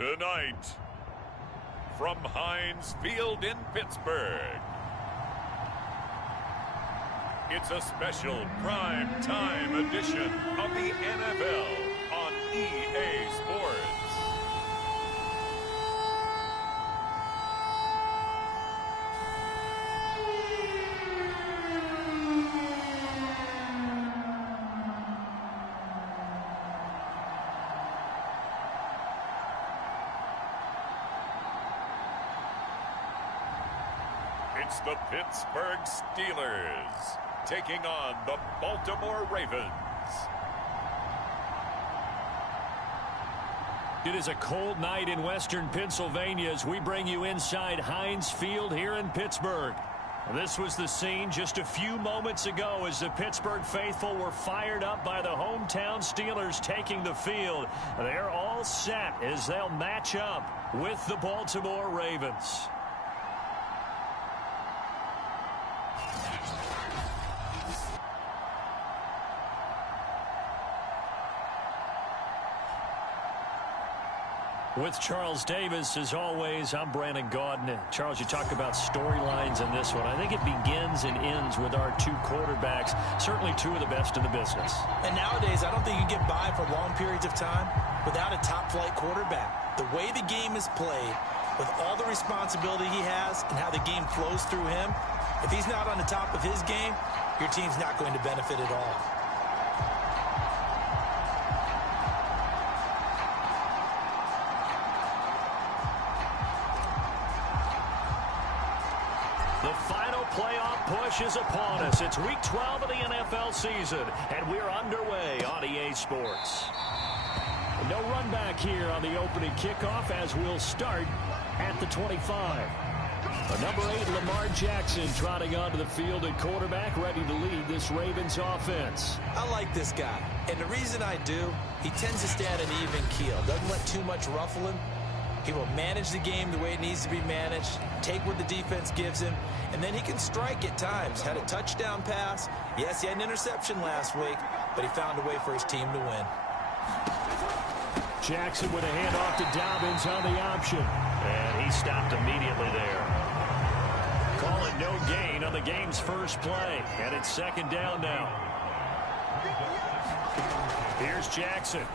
Tonight, from Heinz Field in Pittsburgh, it's a special prime time edition of the NFL on EA Sports. It's the Pittsburgh Steelers taking on the Baltimore Ravens. It is a cold night in western Pennsylvania as we bring you inside Heinz Field here in Pittsburgh. This was the scene just a few moments ago as the Pittsburgh faithful were fired up by the hometown Steelers taking the field. They're all set as they'll match up with the Baltimore Ravens. With Charles Davis, as always, I'm Brandon Gaudin. Charles, you talk about storylines in this one. I think it begins and ends with our two quarterbacks, certainly two of the best in the business. And nowadays, I don't think you can get by for long periods of time without a top-flight quarterback. The way the game is played, with all the responsibility he has and how the game flows through him, if he's not on the top of his game, your team's not going to benefit at all. The final playoff push is upon us. It's Week 12 of the NFL season, and we're underway on EA Sports. No run back here on the opening kickoff as we'll start at the 25. Number 8, Lamar Jackson, trotting onto the field at quarterback, ready to lead this Ravens offense. I like this guy, and the reason I do, he tends to stay at an even keel. Doesn't let too much ruffle him. He will manage the game the way it needs to be managed, take what the defense gives him, and then he can strike at times. Had a touchdown pass. Yes, he had an interception last week, but he found a way for his team to win. Jackson with a handoff to Dobbins on the option. And he stopped immediately there. Call it no gain on the game's first play. And it's second down now. Here's Jackson.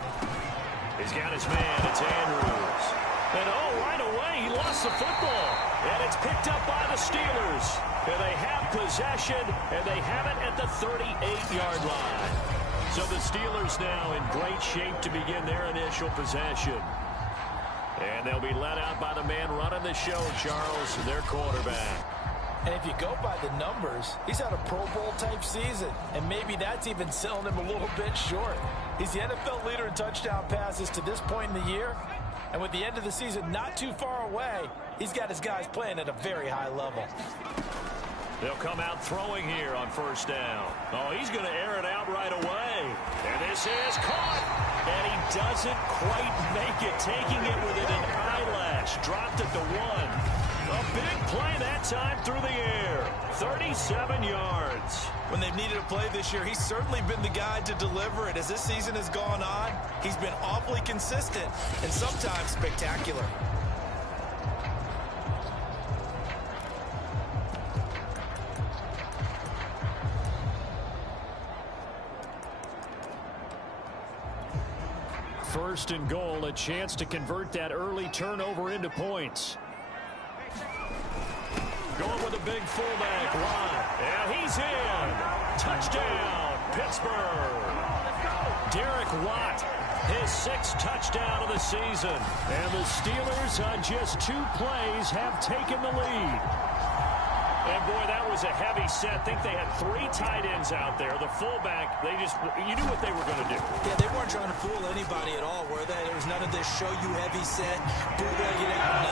He's got his man. It's Andrews. And right away, he lost the football. And it's picked up by the Steelers. And they have possession, and they have it at the 38-yard line. So the Steelers now in great shape to begin their initial possession. And they'll be let out by the man running the show, Charles, their quarterback. And if you go by the numbers, he's had a Pro Bowl-type season. And maybe that's even selling him a little bit short. He's the NFL leader in touchdown passes to this point in the year. And with the end of the season not too far away, he's got his guys playing at a very high level. They'll come out throwing here on first down. Oh, he's going to air it out right away. And this is caught. And he doesn't quite make it, taking it within an eyelash. Dropped at the 1. A big play that time through the air. 37 yards. When they've needed a play this year, he's certainly been the guy to deliver it. As this season has gone on, he's been awfully consistent and sometimes spectacular. First and goal, a chance to convert that early turnover into points. Going with a big fullback line. And he's in. Touchdown, Pittsburgh. Derek Watt, his 6th touchdown of the season. And the Steelers on just 2 plays have taken the lead. And, boy, that was a heavy set. I think they had 3 tight ends out there. The fullback, you knew what they were going to do. Yeah, they weren't trying to fool anybody at all, were they? There was none of this show-you heavy set, bootleg it out.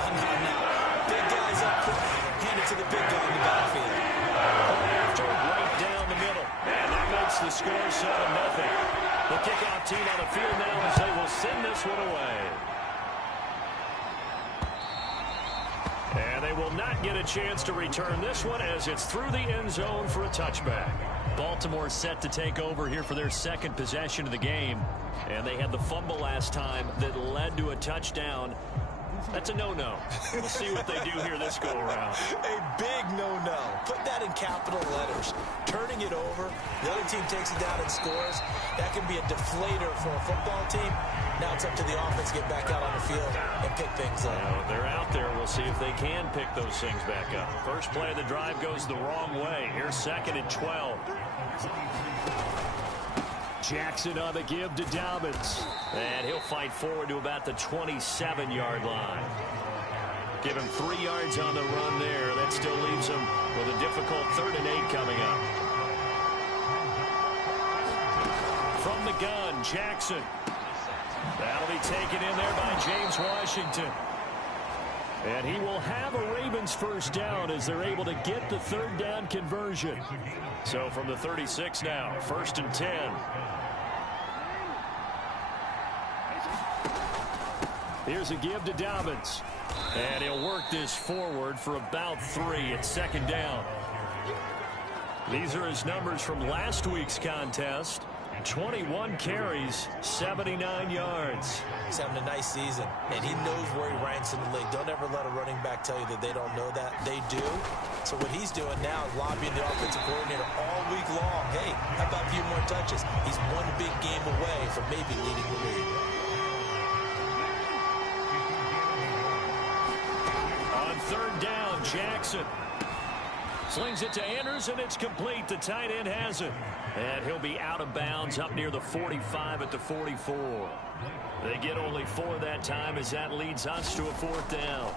No. Big guys up front, hand it to the big guy in the backfield. After right down the middle. And that makes the score 7-0. The kickoff team on the field now as they will send this one away. And they will not get a chance to return this one as it's through the end zone for a touchback. Baltimore set to take over here for their second possession of the game. And they had the fumble last time that led to a touchdown. That's a no-no. We'll see what they do here this go-around. A big no-no. Put that in capital letters. Turning it over, the other team takes it down and scores. That can be a deflator for a football team. Now it's up to the offense to get back out on the field and pick things up. They're out there. We'll see if they can pick those things back up. First play of the drive goes the wrong way. Here's 2nd and 12. Jackson on the give to Dobbins. And he'll fight forward to about the 27-yard line. Give him 3 yards on the run there. That still leaves him with a difficult 3rd and 8 coming up. From the gun, Jackson. That'll be taken in there by James Washington. And he will have a Ravens first down as they're able to get the 3rd down conversion. So from the 36 now, 1st and 10. Here's a give to Dobbins. And he'll work this forward for about 3 at 2nd down. These are his numbers from last week's contest. 21 carries, 79 yards. He's having a nice season, and he knows where he ranks in the league. Don't ever let a running back tell you that they don't know that. They do. So what he's doing now is lobbying the offensive coordinator all week long. Hey, how about a few more touches? He's one big game away from maybe leading the league. On 3rd down, Jackson slings it to Andrews, and it's complete. The tight end has it. And he'll be out of bounds up near the 45 at the 44. They get only 4 that time as that leads us to a 4th down.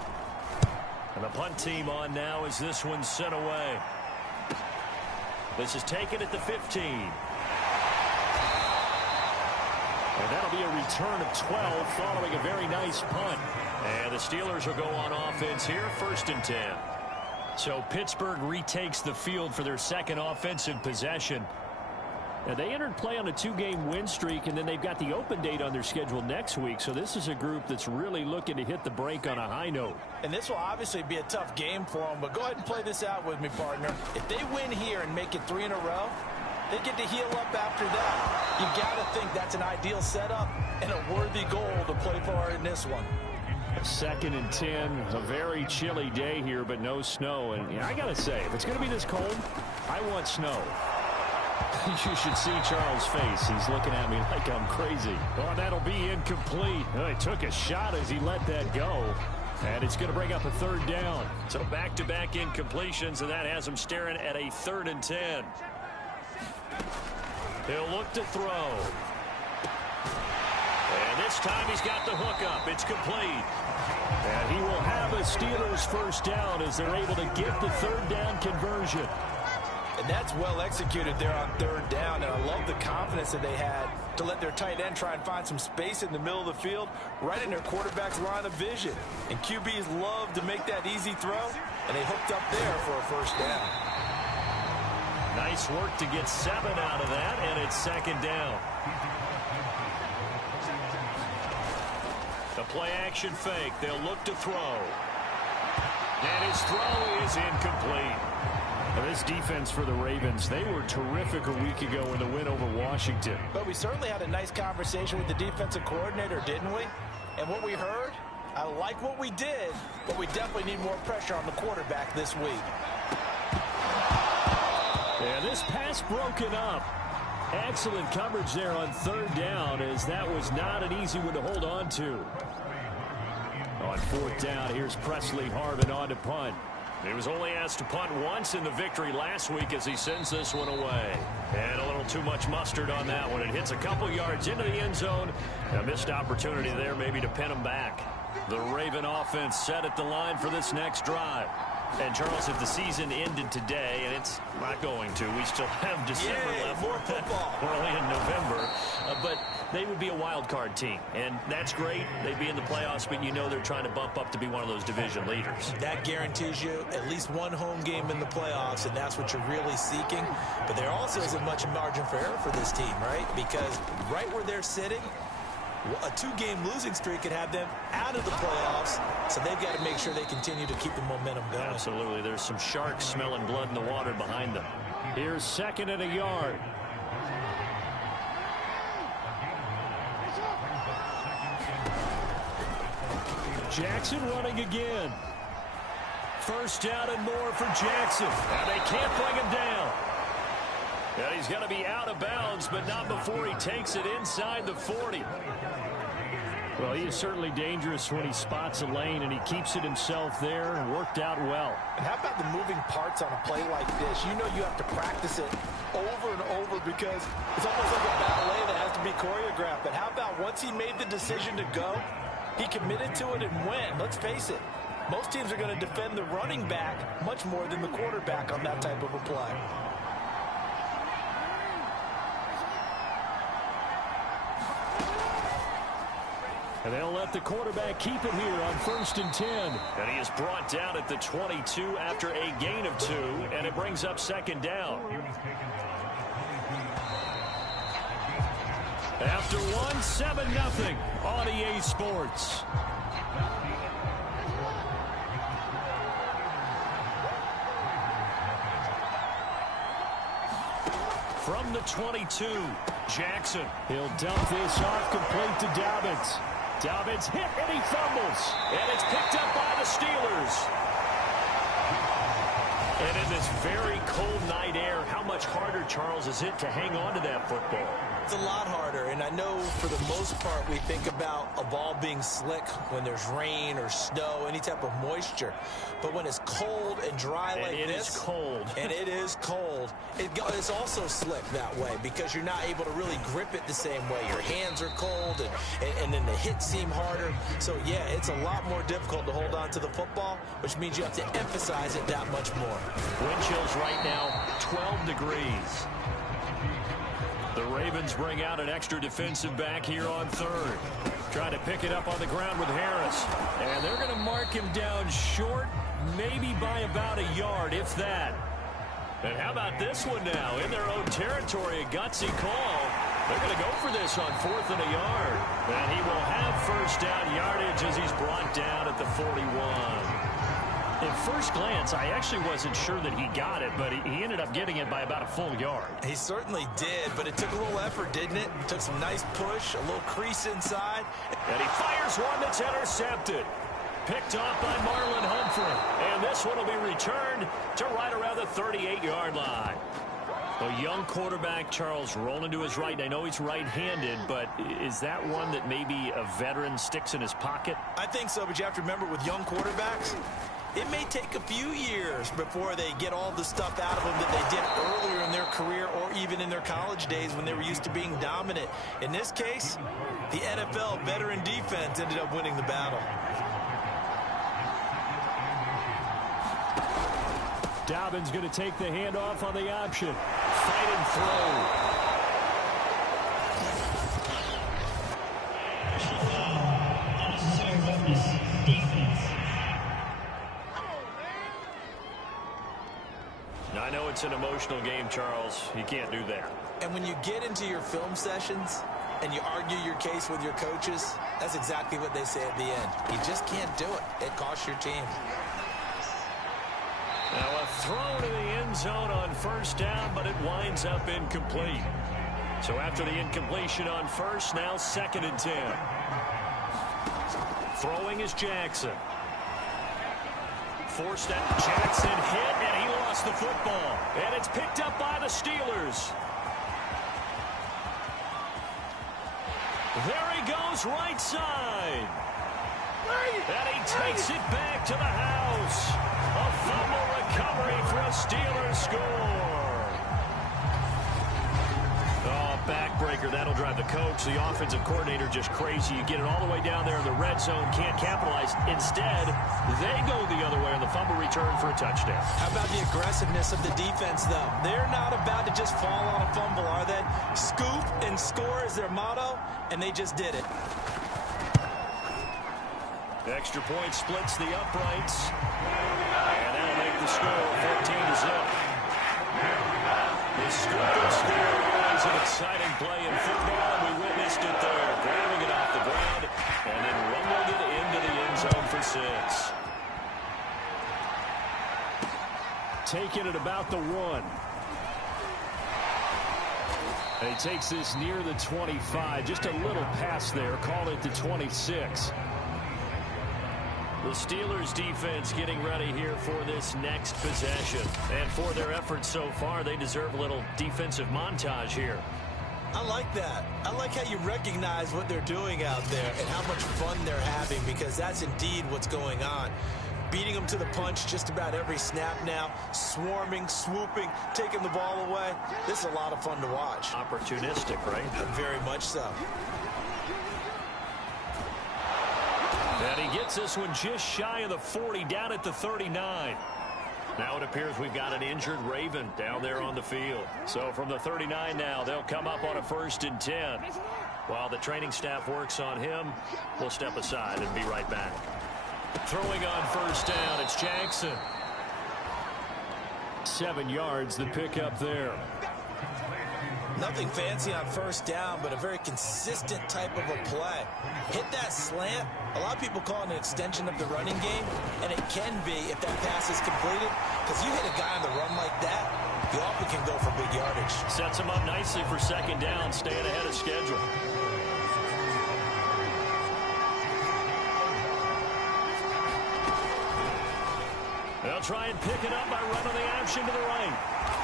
And the punt team on now as this one's sent away. This is taken at the 15. And that'll be a return of 12 following a very nice punt. And the Steelers will go on offense here, 1st and 10. So Pittsburgh retakes the field for their 2nd offensive possession. Now, they entered play on a 2-game win streak, and then they've got the open date on their schedule next week. So this is a group that's really looking to hit the break on a high note. And this will obviously be a tough game for them, but go ahead and play this out with me, partner. If they win here and make it 3 in a row, they get to heal up after that. You got to think that's an ideal setup and a worthy goal to play for in this one. 2nd and 10, a very chilly day here, but no snow. And I got to say, if it's going to be this cold, I want snow. You should see Charles' face. He's looking at me like I'm crazy. Oh, that'll be incomplete. Oh, he took a shot as he let that go. And it's going to bring up a 3rd down. So back-to-back incompletions, and that has him staring at a 3rd and 10. He'll look to throw. And this time he's got the hook up. It's complete. And he will have a Steelers first down as they're able to get the 3rd down conversion. And that's well executed there on 3rd down. And I love the confidence that they had to let their tight end try and find some space in the middle of the field, right in their quarterback's line of vision. And QBs love to make that easy throw, and they hooked up there for a first down. Nice work to get 7 out of that, and it's 2nd down. The play action fake. They'll look to throw. And his throw is incomplete. Now, this defense for the Ravens, they were terrific a week ago in the win over Washington. But we certainly had a nice conversation with the defensive coordinator, didn't we? And what we heard, I like what we did, but we definitely need more pressure on the quarterback this week. And this pass broken up. Excellent coverage there on 3rd down, as that was not an easy one to hold on to. On 4th down, here's Presley Harvin on to punt. He was only asked to punt once in the victory last week as he sends this one away. And a little too much mustard on that one. It hits a couple yards into the end zone. A missed opportunity there maybe to pin him back. The Raven offense set at the line for this next drive. And, Charles, if the season ended today, and it's not going to, we still have December left. More football. We're only in November. But they would be a wild card team. And that's great. They'd be in the playoffs, but you know they're trying to bump up to be one of those division leaders. That guarantees you at least one home game in the playoffs, and that's what you're really seeking. But there also isn't much margin for error for this team, right? Because right where they're sitting, a 2-game losing streak could have them out of the playoffs, so they've got to make sure they continue to keep the momentum going. Absolutely. There's some sharks smelling blood in the water behind them. Here's 2nd and a yard. Jackson running again. First down and more for Jackson. And they can't bring him down. And he's going to be out of bounds, but not before he takes it inside the 40. Well, he is certainly dangerous when he spots a lane, and he keeps it himself there and worked out well. And how about the moving parts on a play like this? You know you have to practice it over and over because it's almost like a ballet that has to be choreographed. But how about once he made the decision to go, he committed to it and went. Let's face it, most teams are going to defend the running back much more than the quarterback on that type of a play. And they'll let the quarterback keep it here on 1st and 10. And he is brought down at the 22 after a gain of 2, and it brings up 2nd down. After 1, 7-0 on EA Sports. From the 22, Jackson. He'll dump this off complete to Dobbins. Dobbins hit and he fumbles. And it's picked up by the Steelers. And in this very cold night air, how much harder, Charles, is it to hang on to that football? It's a lot harder, and I know for the most part we think about a ball being slick when there's rain or snow, any type of moisture. But when it's cold and dry like this, it is cold. And it is cold, it's also slick that way because you're not able to really grip it the same way. Your hands are cold, and then the hits seem harder. So, yeah, it's a lot more difficult to hold on to the football, which means you have to emphasize it that much more. Wind chills right now, 12 degrees. The Ravens bring out an extra defensive back here on 3rd. Trying to pick it up on the ground with Harris. And they're going to mark him down short, maybe by about a yard, if that. And how about this one now? In their own territory, a gutsy call. They're going to go for this on 4th and a yard. And he will have first down yardage as he's brought down at the 41. At first glance, I actually wasn't sure that he got it, but he ended up getting it by about a full yard. He certainly did, but it took a little effort, didn't it? Took some nice push, a little crease inside. And he fires one that's intercepted. Picked off by Marlon Humphrey. And this one will be returned to right around the 38-yard line. A young quarterback, Charles, rolling to his right. I know he's right-handed, but is that one that maybe a veteran sticks in his pocket? I think so, but you have to remember with young quarterbacks, it may take a few years before they get all the stuff out of them that they did earlier in their career or even in their college days when they were used to being dominant. In this case, the NFL veteran defense ended up winning the battle. Dobbins going to take the handoff on the option. Fight and throw. I know it's an emotional game, Charles. You can't do that. And when you get into your film sessions and you argue your case with your coaches, that's exactly what they say at the end. You just can't do it. It costs your team. Now a throw to the end zone on first down, but it winds up incomplete. So after the incompletion on first, now 2nd and 10. Throwing is Jackson. Forced out. Jackson hit, and he lost the football. And it's picked up by the Steelers. There he goes, right side. And he takes it back to the house. A fumble recovery for a Steelers score. Oh, backbreaker. That'll drive the coach, the offensive coordinator, just crazy. You get it all the way down there in the red zone, can't capitalize. Instead, they go the other way on the fumble return for a touchdown. How about the aggressiveness of the defense, though? They're not about to just fall on a fumble, are they? Scoop and score is their motto, and they just did it. The extra point splits the uprights. And that'll make the score 14-0. The scoop and score is an exciting play in football, and we witnessed it there. Grabbing it off the ground and then rumbling it into the end zone for 6. Taking it about the 1. And he takes this near the 25. Just a little pass there. Call it the 26. The Steelers defense getting ready here for this next possession. And for their efforts so far, they deserve a little defensive montage here. I like that. I like how you recognize what they're doing out there and how much fun they're having, because that's indeed what's going on. Beating them to the punch just about every snap now, swarming, swooping, taking the ball away. This is a lot of fun to watch. Opportunistic, right? Very much so. And he gets this one just shy of the 40, down at the 39. Now it appears we've got an injured Raven down there on the field. So from the 39 now, they'll come up on a 1st and 10. While the training staff works on him, we'll step aside and be right back. Throwing on 1st down, it's Jackson. 7 yards, the pickup there. Nothing fancy on 1st down, but a very consistent type of a play. Hit that slant. A lot of people call it an extension of the running game, and it can be if that pass is completed, because you hit a guy on the run like that, you often can go for big yardage. Sets him up nicely for 2nd down, staying ahead of schedule. They'll try and pick it up by running the option to the right.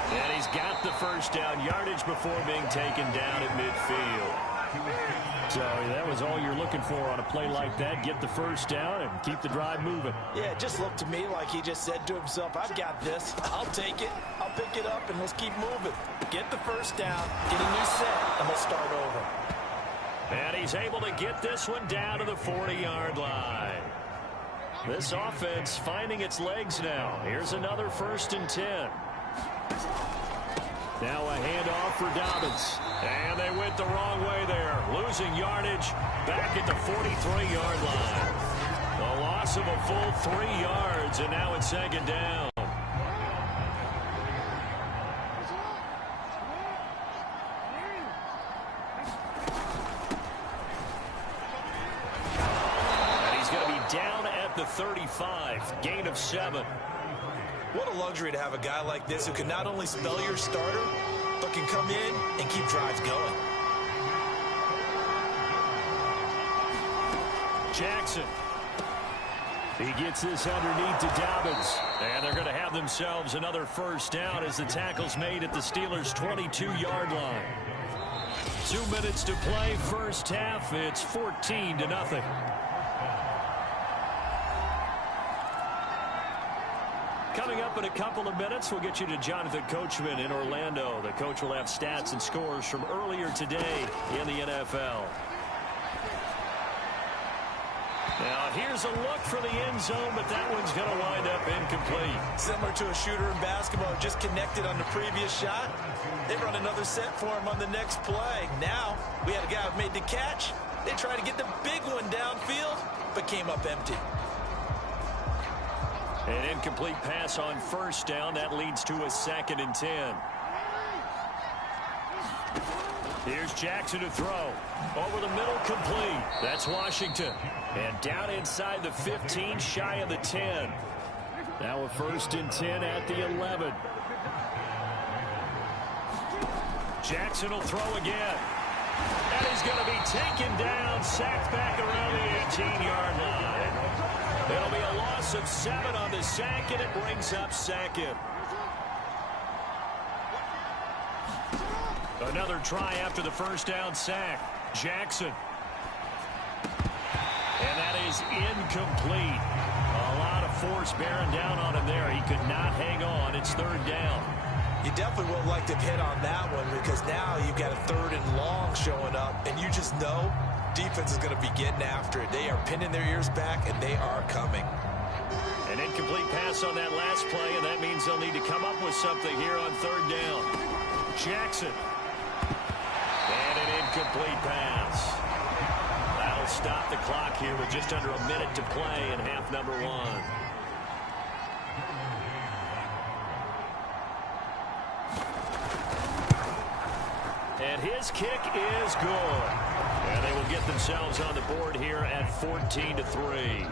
And he's got the 1st down, yardage before being taken down at midfield. So that was all you're looking for on a play like that. Get the 1st down and keep the drive moving. Yeah, it just looked to me like he just said to himself, I've got this. I'll take it. I'll pick it up, and let's keep moving. Get the 1st down, get a new set, and let's start over. And he's able to get this one down to the 40-yard line. This offense finding its legs now. Here's another 1st and 10. Now a handoff for Dobbins. And they went the wrong way there. Losing yardage back at the 43-yard line. A loss of a full 3 yards, and now it's 2nd down. And he's going to be down at the 35. Gain of 7. What a luxury to have a guy like this who can not only spell your starter, but can come in and keep drives going. Jackson. He gets this underneath to Dobbins. And they're going to have themselves another 1st down as the tackle's made at the Steelers' 22-yard line. 2 minutes to play, 1st half. It's 14-0. Coming up in a couple of minutes, we'll get you to Jonathan Coachman in Orlando. The coach will have stats and scores from earlier today in the NFL. Now, here's a look for the end zone, but that one's going to wind up incomplete. Similar to a shooter in basketball who just connected on the previous shot. They run another set for him on the next play. Now, we had a guy who made the catch. They tried to get the big one downfield, but came up empty. An incomplete pass on 1st down. That leads to a 2nd and 10. Here's Jackson to throw. Over the middle, complete. That's Washington. And down inside the 15, shy of the 10. Now a 1st and 10 at the 11. Jackson will throw again. And he's going to be taken down, sacked back around the 18-yard line. It'll be a loss of 7 on the sack, and it brings up 2nd. Another try after the 1st down sack. Jackson. And that is incomplete. A lot of force bearing down on him there. He could not hang on. It's 3rd down. You definitely would like to hit on that one, because now you've got a 3rd and long showing up, and you just know defense is going to be getting after it. They are pinning their ears back, and they are coming. An incomplete pass on that last play, and that means they'll need to come up with something here on 3rd down. Jackson. And an incomplete pass. That'll stop the clock here with just under a minute to play in half number 1. And his kick is good. And they will get themselves on the board here at 14-3.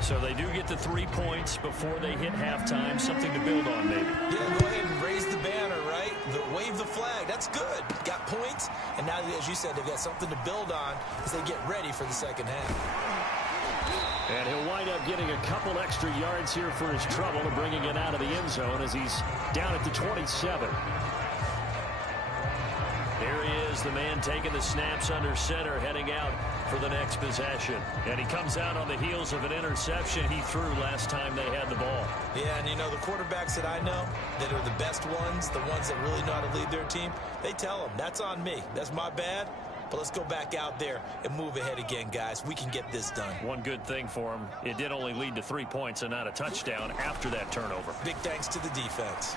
So they do get the 3 points before they hit halftime. Something to build on, maybe. Yeah, go ahead and raise the banner, right? Wave the flag. That's good. Got points. And now, as you said, they've got something to build on as they get ready for the 2nd half. And he'll wind up getting a couple extra yards here for his trouble and bringing it out of the end zone as he's down at the 27. Here he is, the man taking the snaps under center, heading out for the next possession. And he comes out on the heels of an interception he threw last time they had the ball. Yeah, and you know, the quarterbacks that I know that are the best ones, the ones that really know how to lead their team, they tell them, that's on me. That's my bad. But let's go back out there and move ahead again, guys. We can get this done. One good thing for him, it did only lead to 3 points and not a touchdown after that turnover. Big thanks to the defense.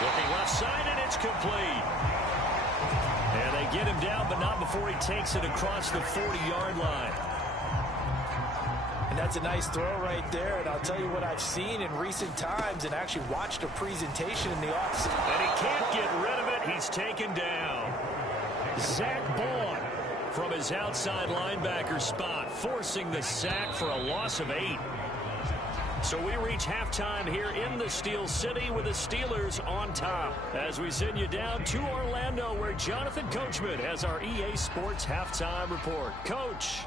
Looking left side, and it's complete. And they get him down, but not before he takes it across the 40-yard line. And that's a nice throw right there. And I'll tell you what I've seen in recent times and actually watched a presentation in the offseason. And he can't get rid of it. He's taken down. Zach Bourne from his outside linebacker spot, forcing the sack for a loss of 8. So we reach halftime here in the Steel City with the Steelers on top. As we send you down to Orlando, where Jonathan Coachman has our EA Sports halftime report. Coach.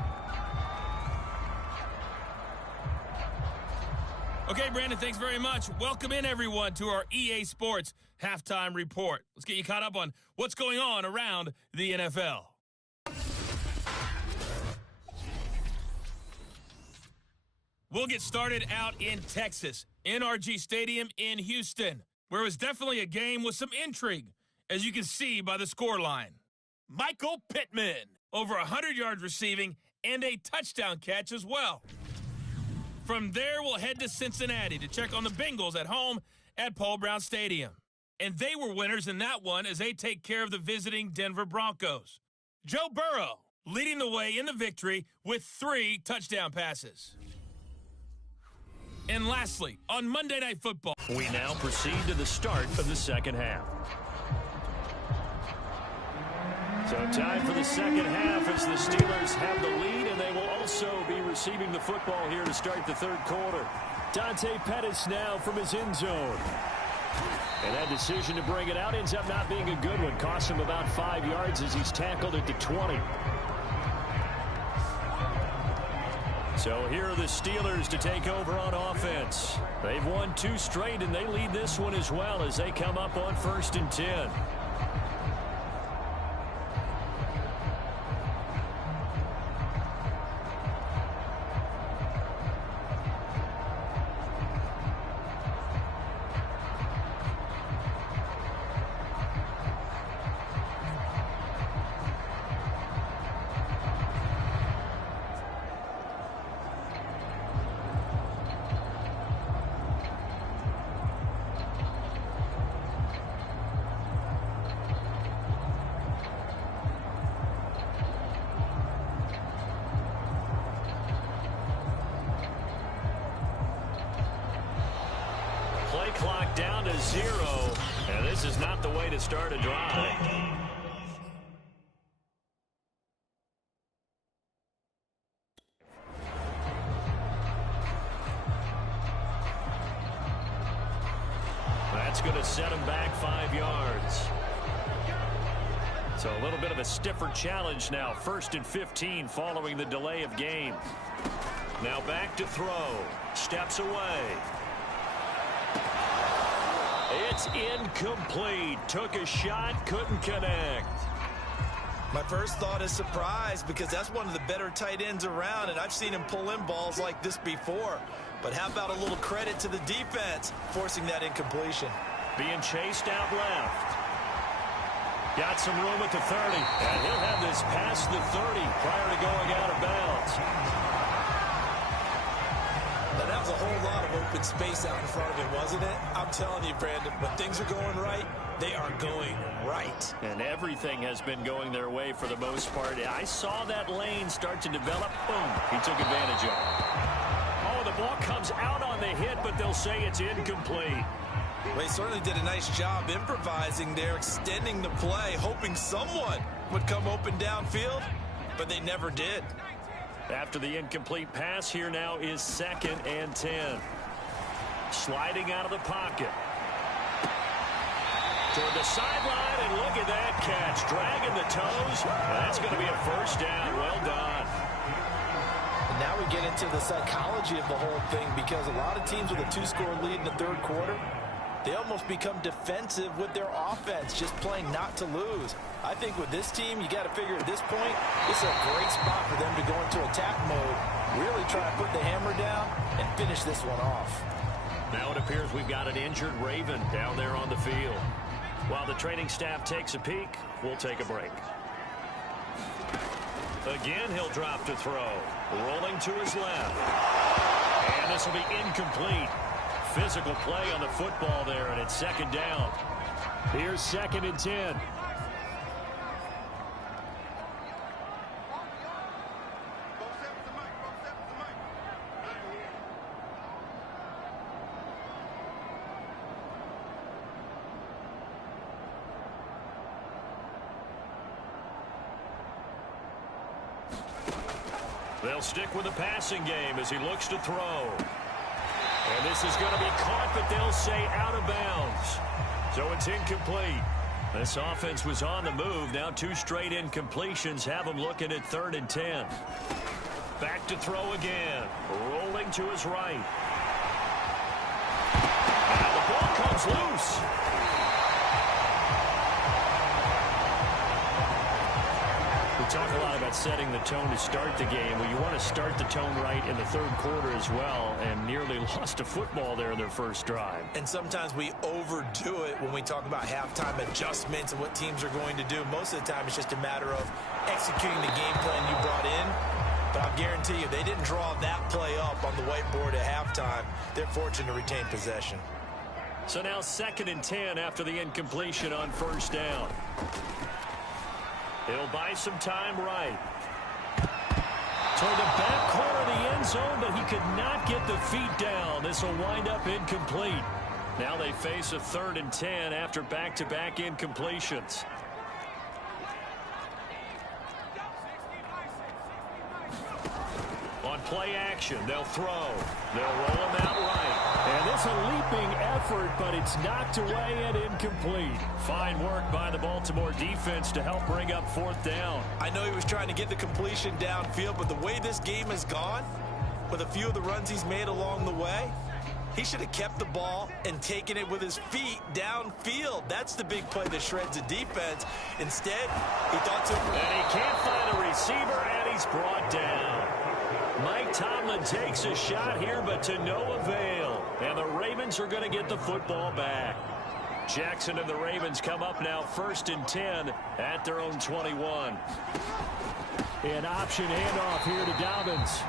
Okay, Brandon, thanks very much. Welcome in, everyone, to our EA Sports halftime report. Let's get you caught up on what's going on around the NFL. We'll get started out in Texas, NRG Stadium in Houston, where it was definitely a game with some intrigue, as you can see by the scoreline. Michael Pittman, over 100 yards receiving and a touchdown catch as well. From there, we'll head to Cincinnati to check on the Bengals at home at Paul Brown Stadium. And they were winners in that one as they take care of the visiting Denver Broncos. Joe Burrow leading the way in the victory with 3 touchdown passes. And lastly, on Monday Night Football, we now proceed to the start of the second half. So time for the second half as the Steelers have the lead, and they will also be receiving the football here to start the third quarter. Dante Pettis now from his end zone. And that decision to bring it out ends up not being a good one. Costs him about 5 yards as he's tackled at the 20. So here are the Steelers to take over on offense. They've won 2 straight, and they lead this one as well as they come up on 1st and 10. Clock down to 0, and this is not the way to start a drive. That's going to set him back 5 yards. So a little bit of a stiffer challenge now. 1st and 15 following the delay of game. Now back to throw. Steps away. It's incomplete. Took a shot, couldn't connect. My first thought is surprise because that's one of the better tight ends around, and I've seen him pull in balls like this before. But how about a little credit to the defense forcing that incompletion? Being chased out left. Got some room at the 30, and he'll have this past the 30 prior to going out of bounds. Now, that was a whole lot of open space out in front of him, wasn't it? I'm telling you, Brandon, when things are going right, they are going right. And everything has been going their way for the most part. I saw that lane start to develop. Boom. He took advantage of it. Oh, the ball comes out on the hit, but they'll say it's incomplete. Well, he certainly did a nice job improvising there, extending the play, hoping someone would come open downfield, but they never did. After the incomplete pass, here now is 2nd and 10. Sliding out of the pocket. Toward the sideline, and look at that catch. Dragging the toes. That's going to be a first down. Well done. And now we get into the psychology of the whole thing, because a lot of teams with a 2-score lead in the third quarter, they almost become defensive with their offense, just playing not to lose. I think with this team, you got to figure at this point, this is a great spot for them to go into attack mode, really try to put the hammer down and finish this one off. Now it appears we've got an injured Raven down there on the field. While the training staff takes a peek, we'll take a break. Again, he'll drop to throw. Rolling to his left. And this will be incomplete. Physical play on the football there, and it's second down. Here's 2nd and 10. They'll stick with the passing game as he looks to throw. And this is going to be caught, but they'll say out of bounds. So it's incomplete. This offense was on the move. Now 2 straight incompletions have them looking at 3rd and 10. Back to throw again. Rolling to his right. And the ball comes loose. We talk a lot about setting the tone to start the game. Well, you want to start the tone right in the third quarter as well, and nearly lost a football there in their first drive. And sometimes we overdo it when we talk about halftime adjustments and what teams are going to do. Most of the time, it's just a matter of executing the game plan you brought in. But I'll guarantee you, they didn't draw that play up on the whiteboard at halftime. They're fortunate to retain possession. So now 2nd and 10 after the incompletion on first down. He'll buy some time right. Toward the back corner of the end zone, but he could not get the feet down. This will wind up incomplete. Now they face a 3rd and 10 after back-to-back incompletions. On play action, they'll throw. They'll roll him out right. And it's a leaping effort, but it's knocked away and incomplete. Fine work by the Baltimore defense to help bring up 4th down. I know he was trying to get the completion downfield, but the way this game has gone, with a few of the runs he's made along the way, he should have kept the ball and taken it with his feet downfield. That's the big play that shreds the defense. Instead, he thought to... And he can't find a receiver, and he's brought down. Mike Tomlin takes a shot here, but to no avail. And the Ravens are going to get the football back. Jackson and the Ravens come up now 1st and 10 at their own 21. An option handoff here to Dobbins.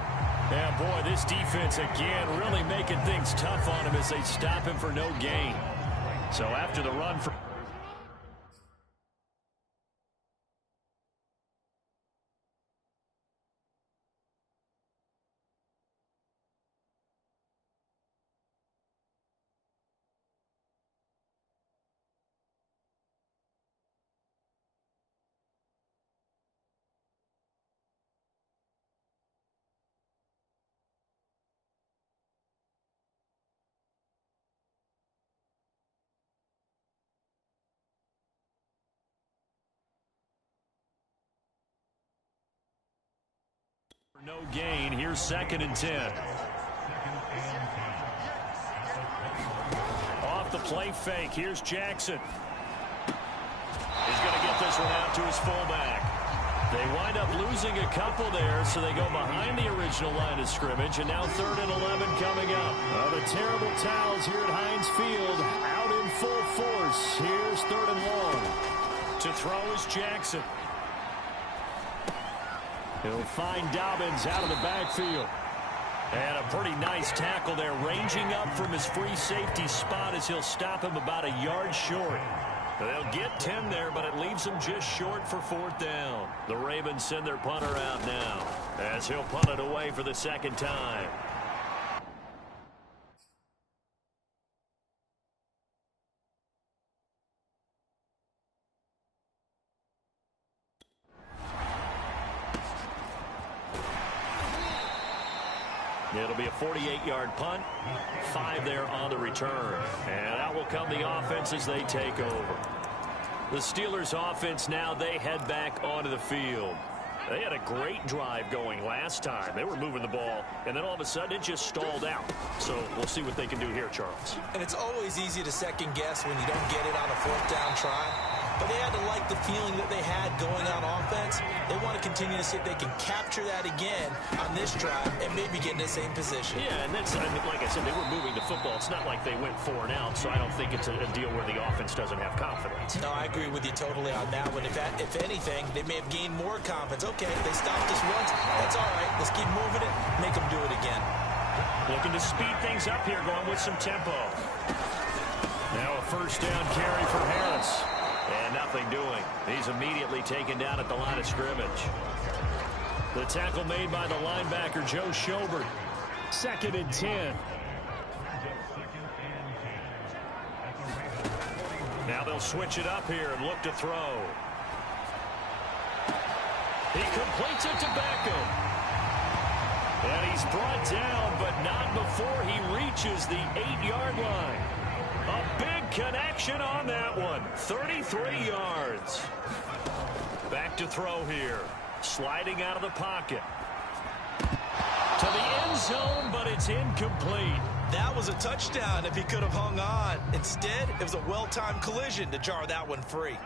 And boy, this defense again really making things tough on him as they stop him for no gain. So after the run for... No gain. Here's 2nd and 10. Off the play fake. Here's Jackson. He's going to get this one out to his fullback. They wind up losing a couple there, so they go behind the original line of scrimmage, and now 3rd and 11 coming up. The terrible towels here at Heinz Field out in full force. Here's 3rd and long. To throw is Jackson. He'll find Dobbins out of the backfield. And a pretty nice tackle there, ranging up from his free safety spot as he'll stop him about a yard short. They'll get 10 there, but it leaves them just short for 4th down. The Ravens send their punter out now as he'll punt it away for the 2nd time. It'll be a 48-yard punt, 5 there on the return. And out will come the offense as they take over. The Steelers offense now, they head back onto the field. They had a great drive going last time. They were moving the ball, and then all of a sudden it just stalled out. So we'll see what they can do here, Charles. And it's always easy to second guess when you don't get it on a 4th down try. But they had to like the feeling that they had going on offense. They want to continue to see if they can capture that again on this drive and maybe get in the same position. Yeah, and that's, I mean, like I said, they were moving the football. It's not like they went 4 and out, so I don't think it's a deal where the offense doesn't have confidence. No, I agree with you totally on that one. If anything, they may have gained more confidence. Okay, they stopped us once. That's all right. Let's keep moving it, make them do it again. Looking to speed things up here, going with some tempo. Now a 1st down carry for Harris. And nothing doing. He's immediately taken down at the line of scrimmage. The tackle made by the linebacker, Joe Schobert. 2nd and 10. Now they'll switch it up here and look to throw. He completes it to Beckham. And he's brought down, but not before he reaches the 8-yard line. A big connection on that one. 33 yards. Back to throw here. Sliding out of the pocket. To the end zone, but it's incomplete. That was a touchdown if he could have hung on. Instead, it was a well-timed collision to jar that one free.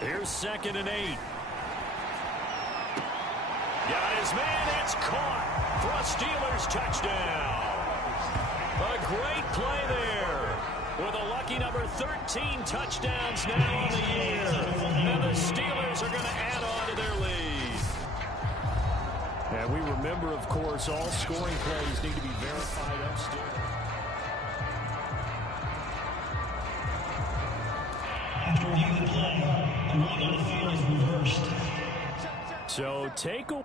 Here's 2nd and 8. Got his man. It's caught for a Steelers touchdown. A great play there with a lucky number 13 touchdowns now on the year. And the Steelers are going to add on to their lead. And we remember, of course, all scoring plays need to be verified upstairs. After reviewing the play, the ruling on the field is reversed. So take a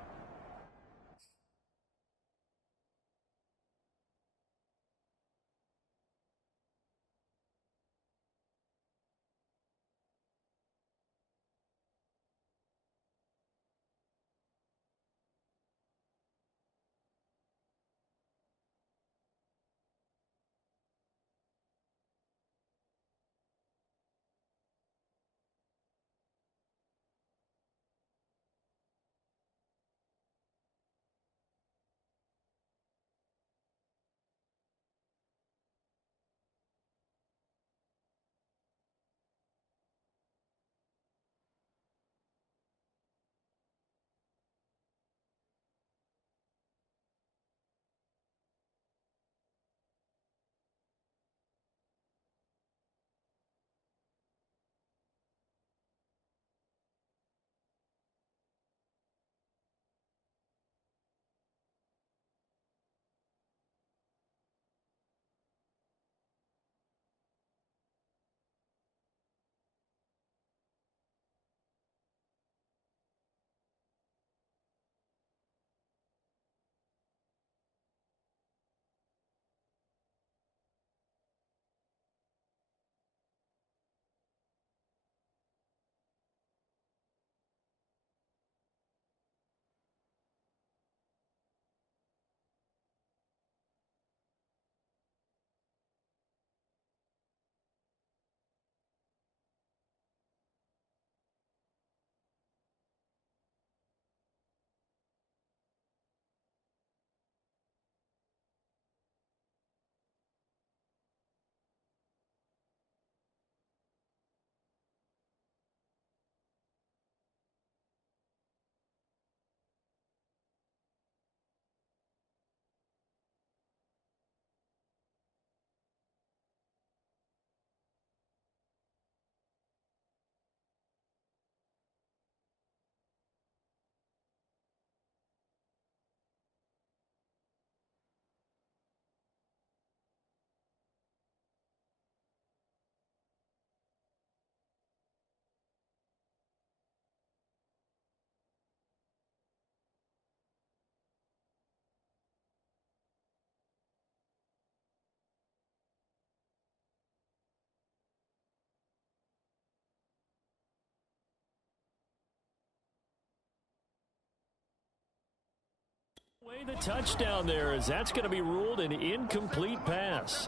The touchdown there, as that's going to be ruled an incomplete pass.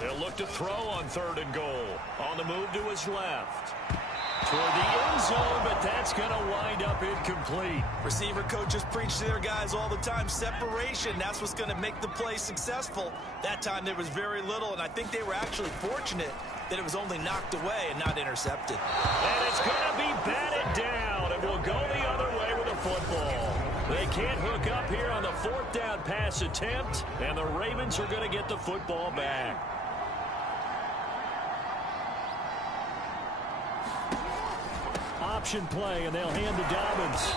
They'll look to throw on 3rd and goal. On the move to his left. Toward the end zone, but that's going to wind up incomplete. Receiver coaches preach to their guys all the time. Separation, that's what's going to make the play successful. That time there was very little, and I think they were actually fortunate that it was only knocked away and not intercepted. And it's going to be batted down, and will go the other way with the football. They can't hook up here on the 4th down pass attempt, and the Ravens are going to get the football back. Option play, and they'll hand to Dobbins.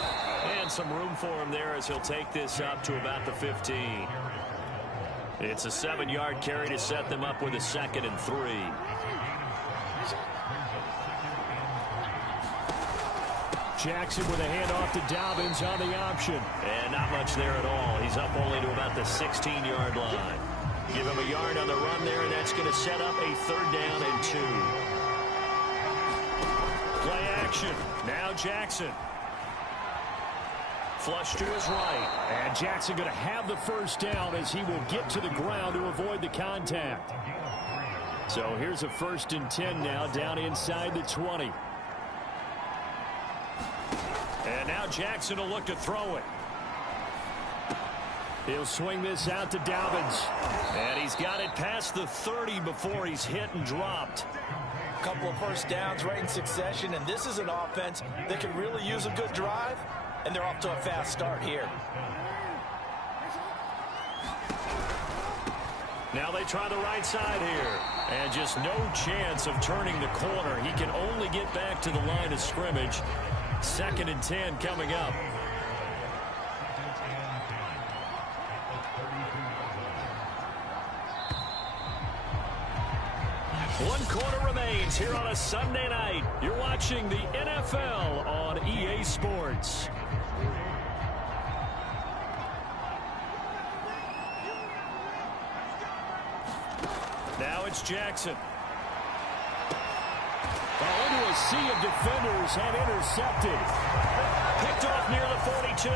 And some room for him there as he'll take this up to about the 15. It's a 7-yard carry to set them up with a 2nd and 3. Jackson with a handoff to Dobbins on the option. And not much there at all. He's up only to about the 16-yard line. Give him a yard on the run there, and that's going to set up a 3rd down and 2. Play action. Now Jackson. Flush to his right. And Jackson going to have the 1st down as he will get to the ground to avoid the contact. So here's a 1st and 10 now down inside the 20. And now Jackson will look to throw it. He'll swing this out to Dobbins. And he's got it past the 30 before he's hit and dropped. A couple of 1st downs right in succession, and this is an offense that can really use a good drive, and they're off to a fast start here. Now they try the right side here. And just no chance of turning the corner. He can only get back to the line of scrimmage. 2nd and 10 coming up. One quarter remains here on a Sunday night. You're watching the NFL on EA Sports. Now it's Jackson. Into a sea of defenders and intercepted. Picked off near the 42.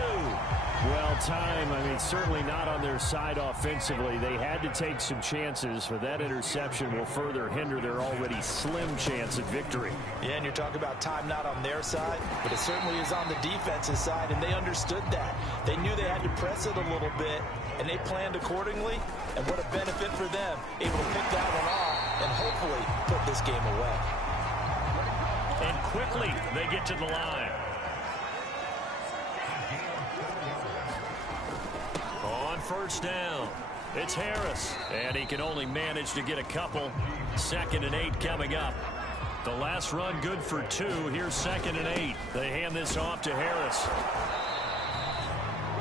Well, time, certainly not on their side offensively. They had to take some chances, but that interception will further hinder their already slim chance of victory. Yeah, and you're talking about time not on their side, but it certainly is on the defensive side, and they understood that. They knew they had to press it a little bit, and they planned accordingly, and what a benefit for them, able to pick that one off and hopefully put this game away. And quickly, they get to the line. On 1st down, it's Harris. And he can only manage to get a couple. 2nd and 8 coming up. The last run good for 2. Here's 2nd and 8. They hand this off to Harris.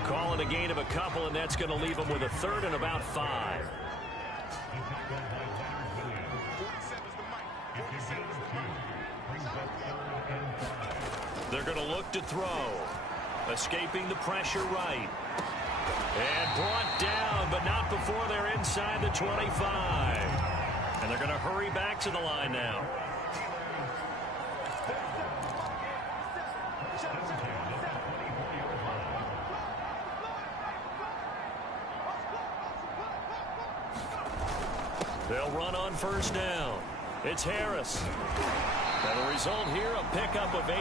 Calling a gain of a couple, and that's going to leave them with a 3rd and about 5. They're going to look to throw. Escaping the pressure right. And brought down, but not before they're inside the 25. And they're going to hurry back to the line now. They'll run on 1st down. It's Harris. And the result here, a pickup of 8.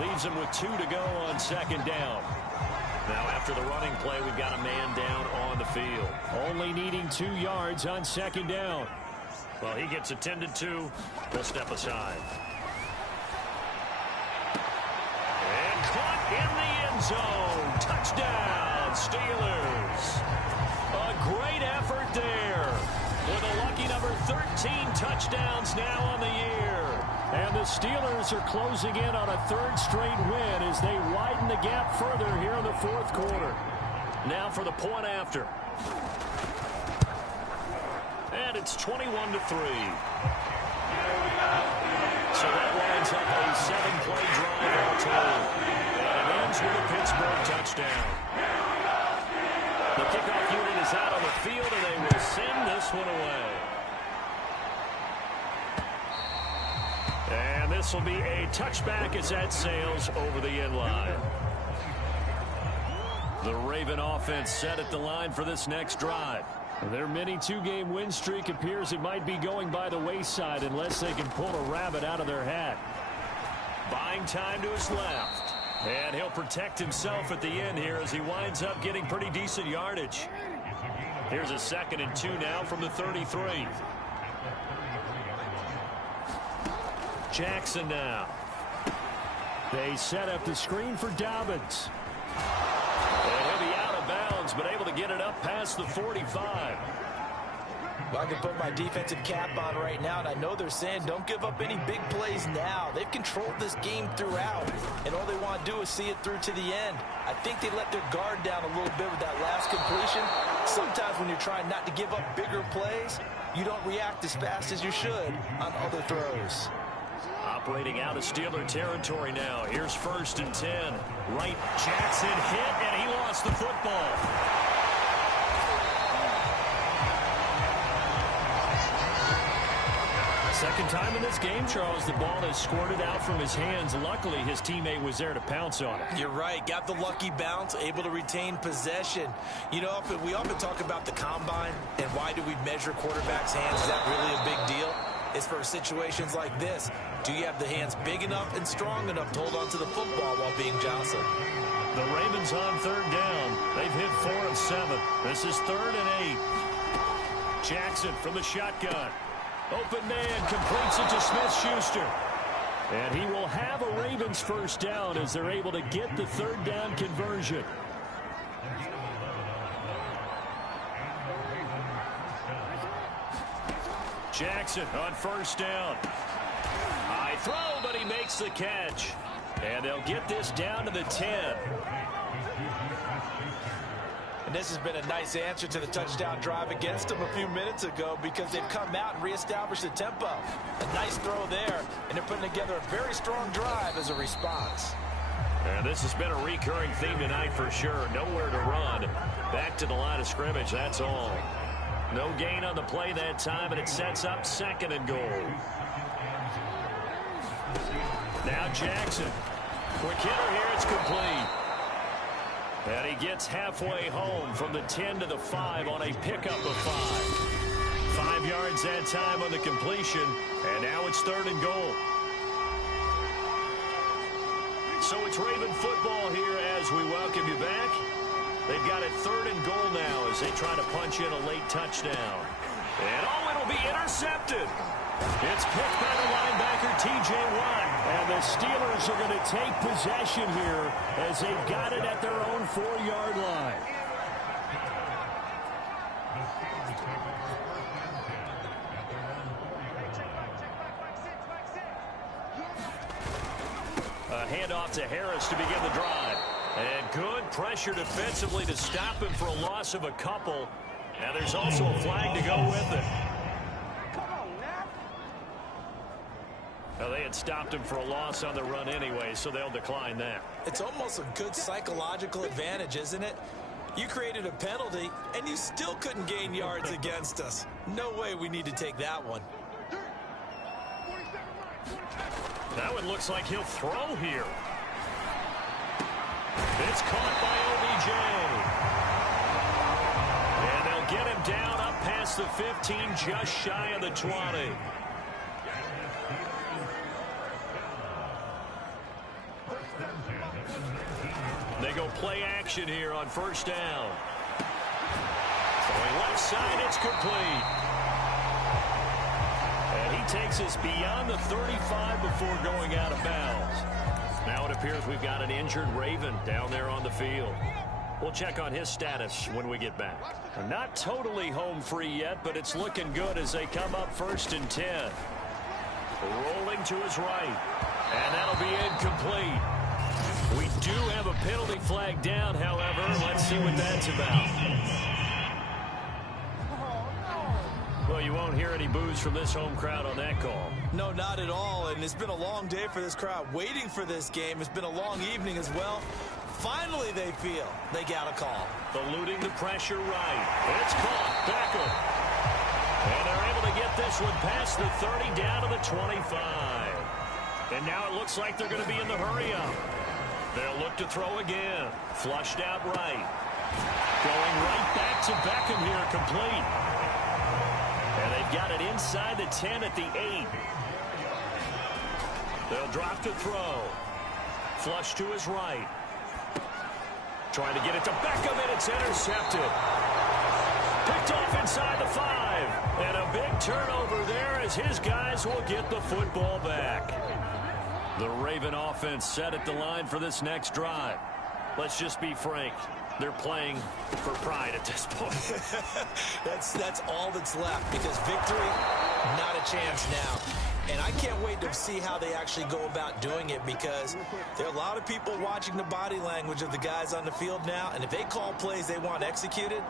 Leaves him with 2 to go on 2nd down. Now after the running play, we've got a man down on the field. Only needing 2 yards on 2nd down. Well, he gets attended to. We'll step aside. And caught in the end zone. Touchdown, Steelers. A great effort there. With a lucky number 13 touchdowns now on the year. And the Steelers are closing in on a 3rd straight win as they widen the gap further here in the 4th quarter. Now for the point after. And it's 21-3. So that lines up a 7-play drive all told. And it ends with a Pittsburgh touchdown. The kickoff unit is out on the field, and they will send this one away. And this will be a touchback as that sails over the end line. The Raven offense set at the line for this next drive. Their mini two-game win streak appears it might be going by the wayside unless they can pull a rabbit out of their hat. Buying time to his left. And he'll protect himself at the end here as he winds up getting pretty decent yardage. Here's a 2nd and 2 now from the 33. Jackson now. They set up the screen for Dobbins. And he'll be out of bounds, but able to get it up past the 45. Well, I can put my defensive cap on right now, and I know they're saying don't give up any big plays now. They've controlled this game throughout, and all they want to do is see it through to the end. I think they let their guard down a little bit with that last completion. Sometimes when you're trying not to give up bigger plays, you don't react as fast as you should on other throws. Operating out of Steeler territory now. Here's 1st and 10. Right, Jackson hit, and he lost the football. Second time in this game, Charles, the ball has squirted out from his hands. Luckily, his teammate was there to pounce on it. You're right. Got the lucky bounce, able to retain possession. You know, we often talk about the combine and why do we measure quarterbacks' hands. Is that really a big deal? It's for situations like this. Do you have the hands big enough and strong enough to hold on to the football while being jostled? The Ravens on 3rd down. They've hit 4 of 7. This is 3rd and 8. Jackson from the shotgun. Open man completes it to Smith-Schuster. And he will have a Ravens 1st down as they're able to get the 3rd down conversion. Jackson on 1st down. High throw, but he makes the catch. And they'll get this down to the 10. And this has been a nice answer to the touchdown drive against them a few minutes ago because they've come out and reestablished the tempo. A nice throw there, and they're putting together a very strong drive as a response. And this has been a recurring theme tonight for sure. Nowhere to run. Back to the line of scrimmage, that's all. No gain on the play that time, and it sets up 2nd and goal. Now Jackson. Quick hitter here, it's complete. And he gets halfway home from the 10 to the 5 on a pickup of 5. 5 yards that time on the completion, and now it's 3rd and goal. So it's Raven football here as we welcome you back. They've got it 3rd and goal now as they try to punch in a late touchdown. And it'll be intercepted. It's picked by the linebacker, T.J. Watt. And the Steelers are going to take possession here as they've got it at their own 4-yard line. A handoff to Harris to begin the drive. And good pressure defensively to stop him for a loss of a couple. And there's also a flag to go with it. Now, they had stopped him for a loss on the run anyway, so they'll decline that. It's almost a good psychological advantage, isn't it? You created a penalty, and you still couldn't gain yards against us. No way we need to take that one. That one looks like he'll throw here. It's caught by OBJ. And they'll get him down up past the 15, just shy of the 20. They go play action here on 1st down. Throwing left side, it's complete. And he takes us beyond the 35 before going out of bounds. Now it appears we've got an injured Raven down there on the field. We'll check on his status when we get back. Not totally home free yet, but it's looking good as they come up 1st and 10. Rolling to his right. And that'll be incomplete. We do have a penalty flag down, however. Let's see what that's about. Well, you won't hear any boos from this home crowd on that call. No, not at all. And it's been a long day for this crowd waiting for this game. It's been a long evening as well. Finally, they feel they got a call. Eluding the pressure right. It's caught. Beckham. And they're able to get this one past the 30 down to the 25. And now it looks like they're going to be in the hurry-up. They'll look to throw again. Flushed out right. Going right back to Beckham here, complete. And they've got it inside the 10 at the 8. They'll drop to throw. Flush to his right. Trying to get it to Beckham, and it's intercepted. Picked off inside the 5. And a big turnover there as his guys will get the football back. The Raven offense set at the line for this next drive. Let's just be frank. They're playing for pride at this point. That's all that's left, because victory, not a chance now. And I can't wait to see how they actually go about doing it, because there are a lot of people watching the body language of the guys on the field now, and if they call plays they want executed,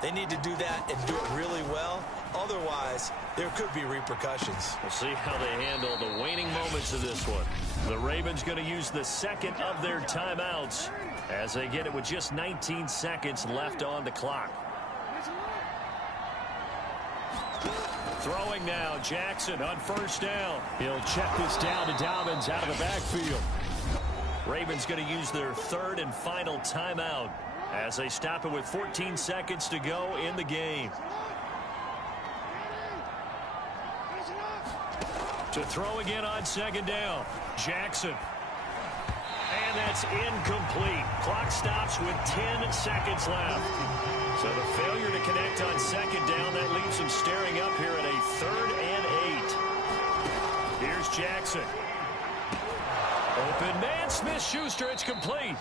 they need to do that and do it really well. Otherwise, there could be repercussions. We'll see how they handle the waning moments of this one. The Ravens going to use the second of their timeouts as they get it with just 19 seconds left on the clock. Throwing now, Jackson on first down. He'll check this down to Dobbins out of the backfield. Ravens going to use their third and final timeout as they stop it with 14 seconds to go in the game. To throw again on second down. Jackson. And that's incomplete. Clock stops with 10 seconds left. So the failure to connect on second down, that leaves them staring up here at a 3rd and 8. Here's Jackson. Open man, Smith-Schuster, it's complete.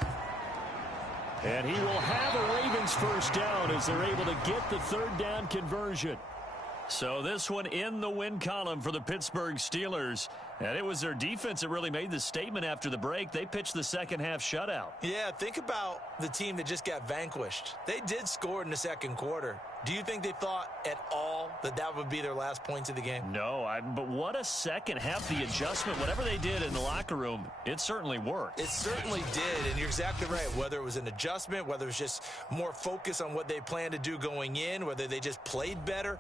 And he will have a Ravens first down as they're able to get the 3rd down conversion. So this one in the win column for the Pittsburgh Steelers. And it was their defense that really made the statement after the break. They pitched the second half shutout. Yeah, think about the team that just got vanquished. They did score in the second quarter. Do you think they thought at all that that would be their last points of the game? No, but what a second half. The adjustment, whatever they did in the locker room, it certainly worked. It certainly did, and you're exactly right. Whether it was an adjustment, whether it was just more focus on what they planned to do going in, whether they just played better,